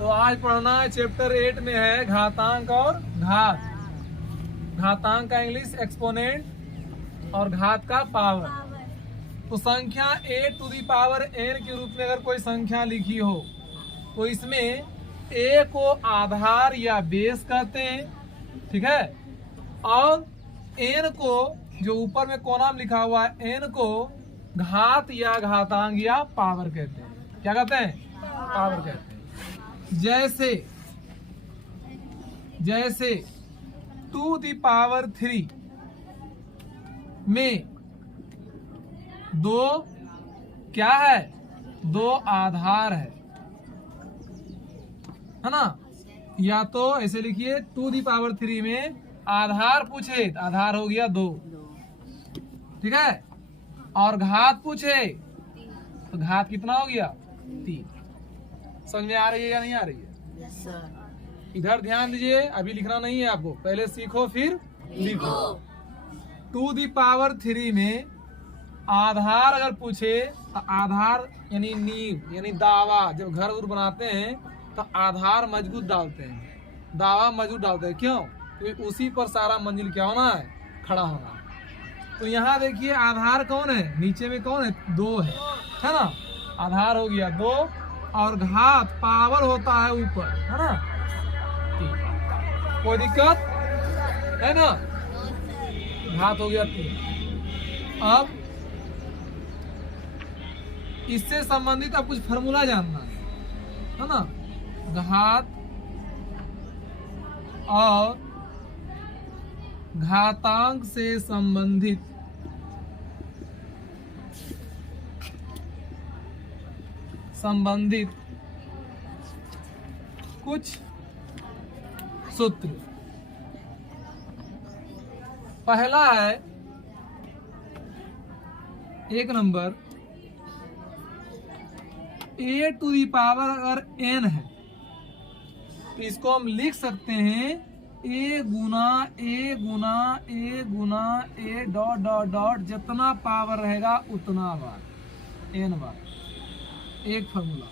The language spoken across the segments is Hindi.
तो आज पढ़ना है चैप्टर 8 में है घातांक और घात। घातांक का इंग्लिश एक्सपोनेंट और घात का पावर। तो संख्या a to the power n के रूप में अगर कोई संख्या लिखी हो तो इसमें a को आधार या बेस कहते हैं, ठीक है, और n को जो ऊपर में कोना में लिखा हुआ है n को घात या घातांक या पावर कहते हैं। क्या कहते हैं? पावर कहते हैं। जैसे टू दी पावर 3 में दो क्या है? दो आधार है ना। या तो ऐसे लिखिए टू दी पावर 3 में आधार पूछे तो आधार हो गया 2, ठीक है, और घात पूछे तो घात कितना हो गया? 3। समझ में आ रही है या नहीं आ रही है? Yes sir. इधर ध्यान दीजिए, अभी लिखना नहीं है आपको, पहले सीखो फिर लिखो। टू दी पावर 3 में आधार अगर पूछे तो आधार यानी नींव यानी दावा। जब घर उर बनाते हैं तो आधार मजबूत डालते हैं, दावा मजबूत डालते हैं। क्यों? क्योंकि उसी पर सारा मंजिल क्या होना है? खड़ा होना है। तो यहाँ देखिए आधार कौन है? नीचे में कौन है? 2 है ना। आधार हो गया 2 और घात पावर होता है ऊपर, है ना। कोई दिक्कत है ना? घात हो गया 3। अब इससे संबंधित अब कुछ फॉर्मूला जानना है ना। घात और घातांक से संबंधित कुछ सूत्र। पहला है 1 number, a to the power अगर n है तो इसको हम लिख सकते हैं a गुना a डॉट डॉट डॉट, जितना पावर रहेगा उतना बार n बार। एक फॉर्मूला,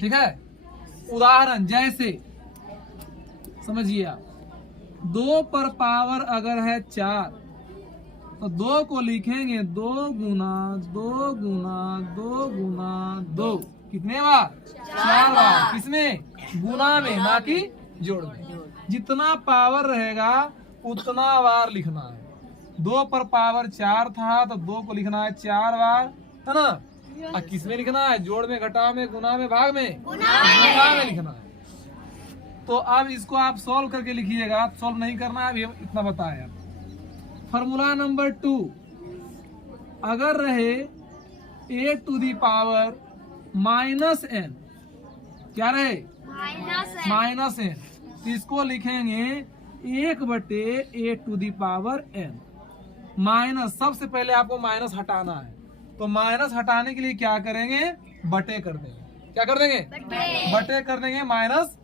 ठीक है। उदाहरण जैसे समझिए आप, 2 पर पावर अगर है 4 तो 2 को लिखेंगे 2 गुना 2 कितने बार? 4 बार। किसमें? गुना में, ना कि जोड़ में। जितना पावर रहेगा उतना बार लिखना है। 2 पर पावर 4 था तो 2 को लिखना है 4 बार, है ना। और किस में लिखना है? जोड़ में, घटा में, गुना में, भाग में? गुना में लिखना है। तो अब इसको आप सॉल्व करके लिखिएगा। सॉल्व नहीं करना है, अभी हम इतना बताए। फॉर्मूला नंबर 2, अगर रहे a to the power -n, क्या रहे? -n, तो इसको लिखेंगे 1/a to the power n। Minus, सबसे पहले आपको माइनस हटाना है, तो माइनस हटाने के लिए क्या करेंगे? बटे कर देंगे। क्या कर देंगे? बटे कर देंगे, माइनस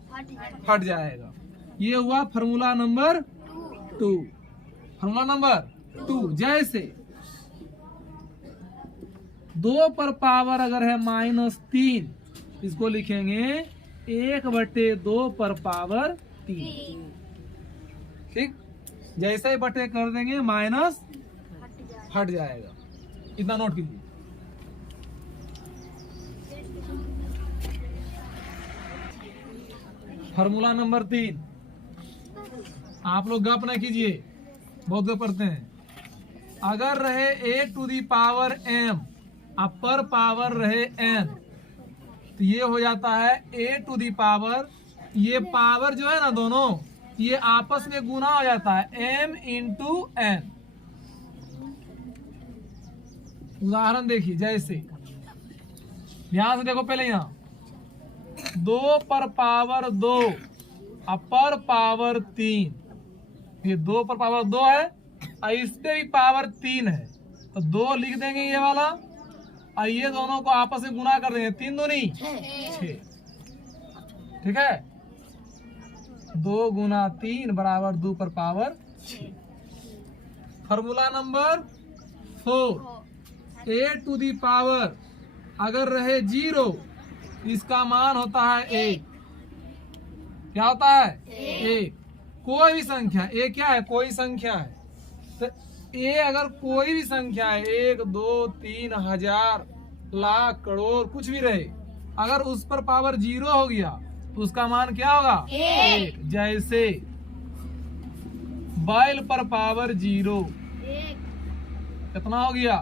हट जाएगा। ये हुआ फॉर्मूला नंबर 2। फॉर्मूला नंबर 2, जैसे 2 पर पावर अगर है -3, इसको लिखेंगे 1/2 पर पावर 3, ठीक। जैसे ही बटे कर देंगे माइनस हट जाएगा। इतना नोट कीजिए। फॉर्मूला नंबर 3, आप लोग गप न कीजिए, बहुत गप करते हैं। अगर रहे a to the power m और पर पावर रहे n, तो ये हो जाता है a टू दी पावर, ये पावर जो है ना दोनों, ये आपस में गुना हो जाता है m इंटू n। उदाहरण देखिए, जैसे ध्यान से देखो, पहले यहाँ 2 पर पावर 2 और पर पावर 3, ये 2 पर पावर 2 है और इस पे भी पावर 3 है, तो 2 लिख देंगे ये वाला, और ये दोनों को आपस में गुना कर देंगे, 3 दूनी 6, ठीक है। 2 गुना 3 बराबर 2 पर power 6। Formula number 4, a to the power अगर रहे 0, इसका मान होता है 1। क्या होता है? 1। कोई भी संख्या, ए क्या है? कोई संख्या है। तो ए अगर कोई भी संख्या है, 1 2 3 1000 लाख करोड़ कुछ भी रहे, अगर उस पर पावर 0 हो गया तो उसका मान क्या होगा? 1। जैसे बैल पर पावर 0 कितना हो गया?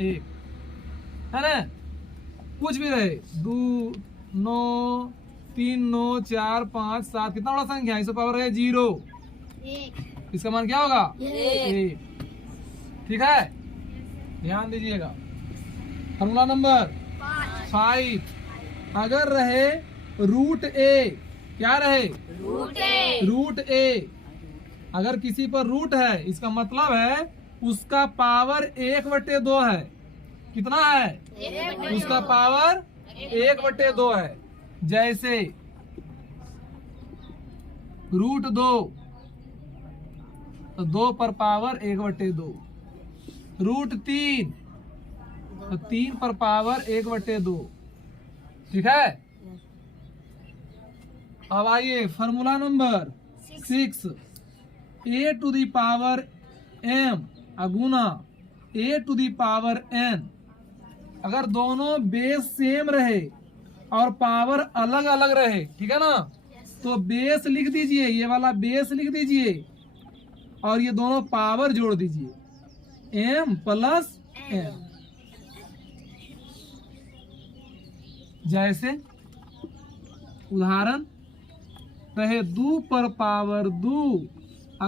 1 है ना। कुछ भी रहे, 2 9 3 9 4 5 7 कितना बड़ा संख्या है, इस पर पावर है 0, इसका मान क्या होगा? 1। ठीक है, ध्यान दीजिएगा। फॉर्मूला नंबर 5, अगर रहे रूट ए, क्या रहे? रूट ए। अगर किसी पर रूट है, इसका मतलब है उसका पावर 1/2 है। कितना है? उसका पावर 1/2 है। जैसे रूट 2, तो 2 पर पावर 1/2। रूट 3, तो 3 पर पावर 1/2। ठीक है। अब आइए formula number 6, a to the power m गुना a to the power n। अगर दोनों बेस सेम रहे और पावर अलग अलग रहे, ठीक है ना, तो बेस लिख दीजिए, ये वाला बेस लिख दीजिए और ये दोनों पावर जोड़ दीजिए, m प्लस n। जैसे उदाहरण रहे 2 पर पावर 2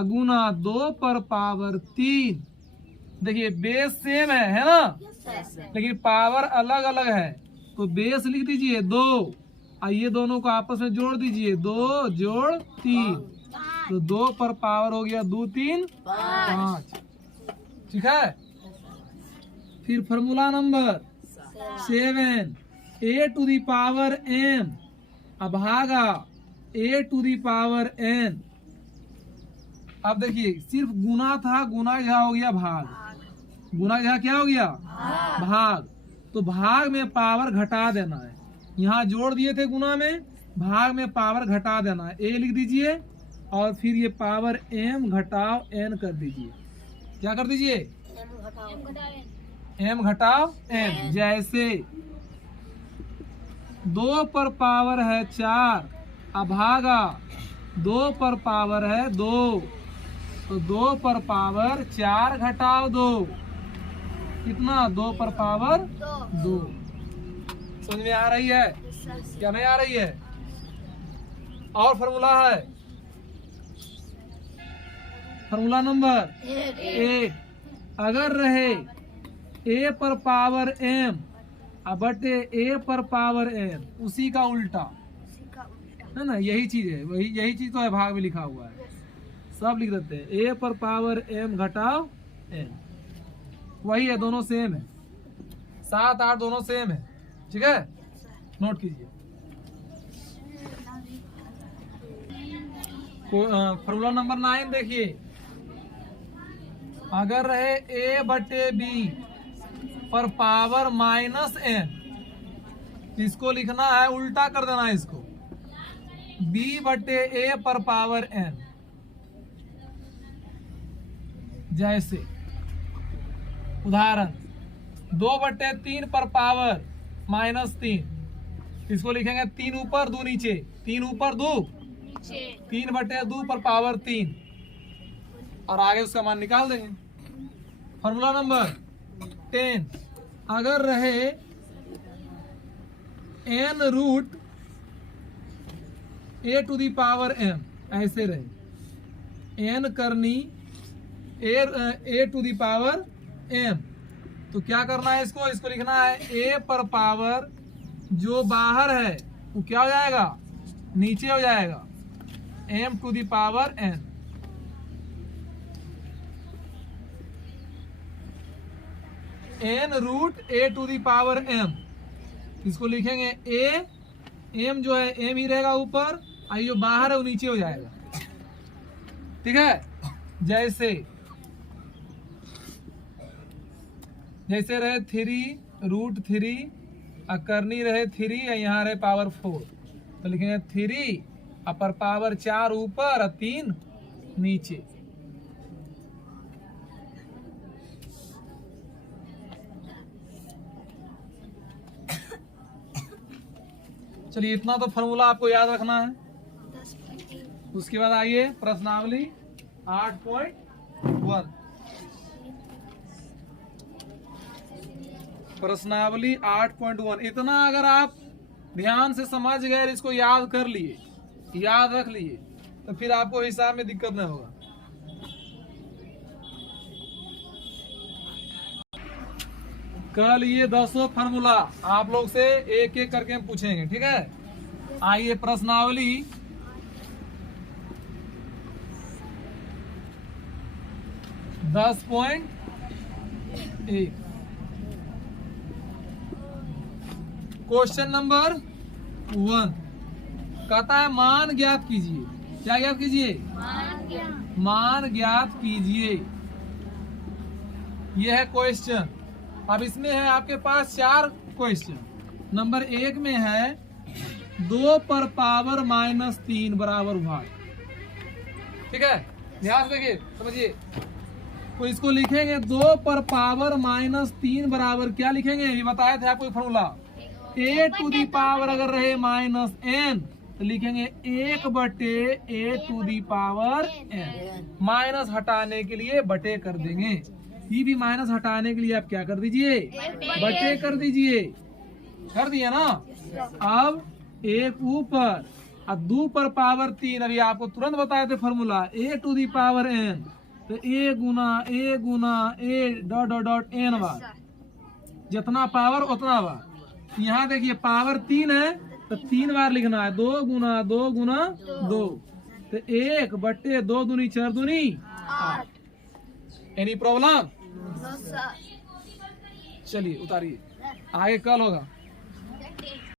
गुना 2 पर पावर 3। देखिए बेस सेम है ना, लेकिन पावर अलग अलग है, तो बेस लिख दीजिए 2 और ये दोनों को आपस में जोड़ दीजिए, 2 जोड़ 3, तो 2 पर पावर हो गया 2 3 5। ठीक है। फिर formula number 7, a to the power m भागा a to the power n। अब देखिए सिर्फ गुना था, गुना यहाँ हो गया भाग, गुना यहाँ क्या हो गया? भाग। तो भाग में पावर घटा देना है, यहाँ जोड़ दिए थे गुना में, भाग में पावर घटा देना है, a लिख दीजिए और फिर ये पावर m घटाओ n कर दीजिए। क्या कर दीजिए? m घटाओ n। जैसे 2 पर पावर है 4 भागा 2 पर पावर है 2, तो 2 पर पावर 4 घटाओ 2 कितना? 2 पर पावर 2। समझ में आ रही है? क्या नहीं आ रही है? और फॉर्मूला है फॉर्मूला नंबर 8, अगर रहे a पर पावर m बटे a पर पावर n, उसी का उल्टा है ना, यही चीज है, वही यही चीज तो है, भाग में लिखा हुआ है, सब लिख देते हैं, a पर पावर m घटाओ n, वही है, दोनों सेम है, 7 8 दोनों सेम है। ठीक है, नोट कीजिए। फॉर्मूला नंबर 9 देखिए, अगर रहे a बटे b पर पावर -n, इसको लिखना है, उल्टा कर देना है इसको, b बटे a पर पावर n। जैसे उदाहरण 2/3 पर पावर -3, इसको लिखेंगे 3 ऊपर 2 नीचे, 3 ऊपर 2 3/2 पर पावर 3 और आगे उसका मान निकाल देंगे। फॉर्मूला नंबर 10, अगर रहे n root a to the power m, ऐसे रहे n करनी a to the power m, तो क्या करना है, इसको लिखना है a पर पावर जो बाहर है वो क्या हो जाएगा? नीचे हो जाएगा, m to the power n। n root a to the power m, इसको लिखेंगे a, m जो है m ही रहेगा ऊपर, और जो बाहर है वो नीचे हो जाएगा। ठीक है। जैसे रहे 3 रूट 3 और करनी रहे 3 और यहाँ रहे पावर 4, तो लिखेंगे 3 अपर पावर 4 ऊपर और 3 नीचे। चलिए इतना तो फॉर्मूला आपको याद रखना है। उसके बाद आइए प्रश्नावली 8.1। प्रश्नावली 8.1 इतना अगर आप ध्यान से समझ गए, इसको याद कर लिए, याद रख लिए, तो फिर आपको हिसाब में दिक्कत नहीं होगा। कल ये 10 फार्मूला आप लोग से एक एक करके हम पूछेंगे, ठीक है। आइए प्रश्नावली 10.1 क्वेश्चन नंबर 1 कहता है मान ज्ञात कीजिए। क्या ज्ञात कीजिए? मान ज्ञात कीजिए। यह है क्वेश्चन। अब इसमें है आपके पास 4 क्वेश्चन। नंबर 1 में है 2 पर पावर -3 बराबर भाग, ठीक है। ध्यान से देखिए, समझिए। तो इसको लिखेंगे 2 पर पावर -3 बराबर क्या लिखेंगे? ये बताए थे आपको formula. a to the power अगर रहे -n तो लिखेंगे 1/a to the power n। Minus हटाने के लिए बटे कर देंगे। ये भी माइनस हटाने के लिए आप क्या कर दीजिए? बटे कर दीजिए। कर दिया ना। अब 1 ऊपर और 2 पर पावर 3। अभी आपको तुरंत बताए थे formula a to the power n, तो a गुना a dot dot dot n बार, जितना पावर उतना बार। यहाँ देखिए पावर 3 है तो 3 बार लिखना है। 2 गुना 2, तो 1/2 दूनी 4 दूनी 8। Any problem? चलिए उतारिए, आगे कल होगा।